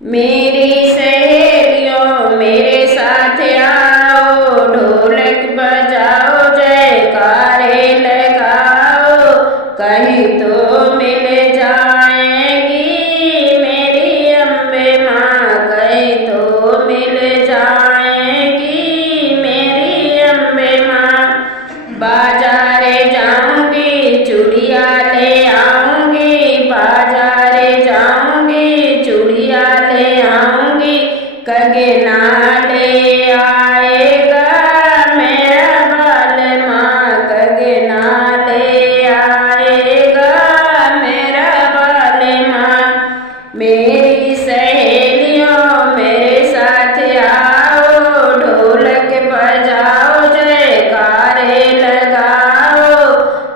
मेरी सहेलियों मेरे साथ आओ, ढोलक बजाओ, जयकारे लगाओ, कहीं तो मिल जाएगी मेरी अम्बे माँ, कहीं तो मिल जाएगी मेरी अम्बे माँ। बाजारे जाऊंगी चूड़िया ले आऊंगी, बाजारे जाऊंगी चूड़िया ले आऊंगी, कंगना ले आएगा मेरा बाल माँ, कंगना ले आएगा मेरा बाल माँ। मेरी सहेलियों मेरे साथ आओ, ढोलक बजाओ, जयकारे लगाओ,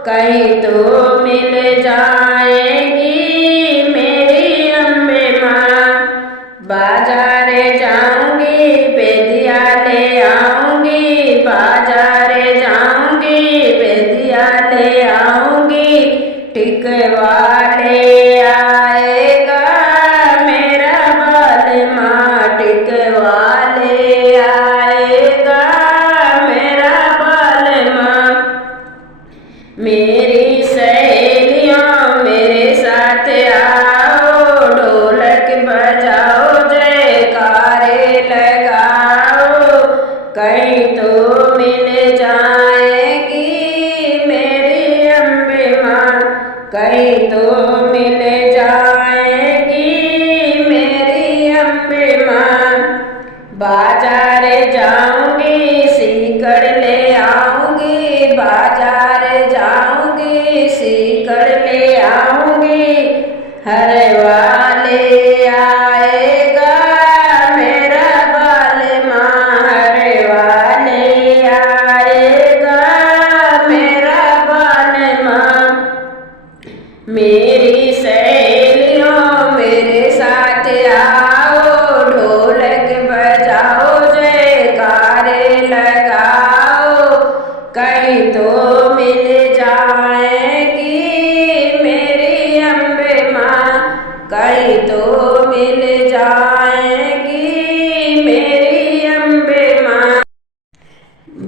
कहीं तो मिल जाएगी मेरी अम्बे माँ। बाजारे जाऊंगी बेदिया ले आऊंगी, बाजारे जाऊंगी बेदिया ले आऊंगी, टिकवा ले आएगा मेरा बाल माँ, टिकवा ले आएगा मेरा बाल माँ। मेरी सहेलियों मेरे साथ आओ, ढोलक बजाओ, जयकारे लगाओ, कहीं तो मिल जाएगी मेरी अम्बे माँ, कहीं तो मिल जाएगी मेरी अम्बे माँ। बाजारे जाऊंगी सीकड़ ले आऊंगी, बाजारे जाऊंगी सीकड़ ले आऊंगी, हरवा ले आएगा मेरा बाल माँ, हरवा ले आएगा मेरा बाल माँ। मेरी सहेलियों मेरे साथ आओ, ढोलक बजाओ, जयकारे लगाओ, कहीं तो मिल जाएगी मेरी अम्बे माँ, कहीं तो मिल जाएगी मेरी अम्बे माँ।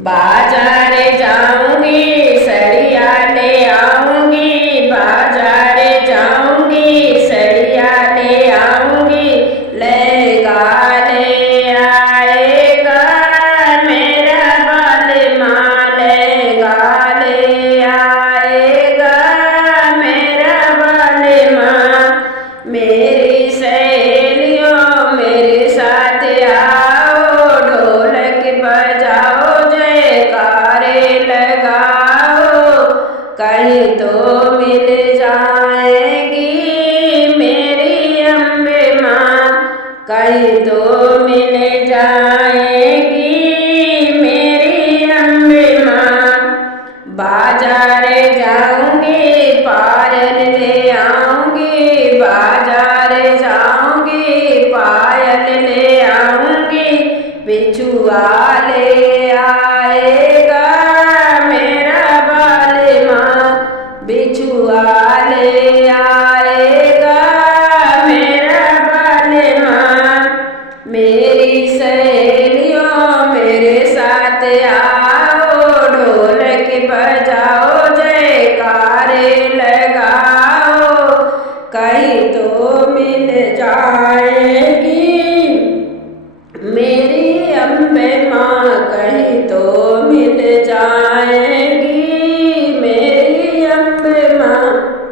बाजारे जाऊंगी सड़िया ले आऊंगी, बाजारे जाऊंगी सड़िया ले आऊंगी, लहंगा ले आएगा मेरा बाल माँ, लहंगा ले आएगा मेरा बाल माँ। मेरी सहेलियों मेरे साथ आओ, ढोलक बजाओ, जयकारे लगाओ, कहीं तो मिल जाएगी मेरी अम्बे माँ, कहीं तो मिल जाएगी मेरी अम्बे माँ। बाजारे जाऊंगी पायल ले आऊंगी, बाजारे जाऊंगी पायल ले आऊंगी, बिछुआ ले आएगा मेरा बाल माँ, बिछुआ ले आएगा मेरा बाल माँ। मेरी सहेलियों मेरे साथ आओ, ढोलक बजाओ, जयकारे लगाओ, कहीं तो मिल जाए।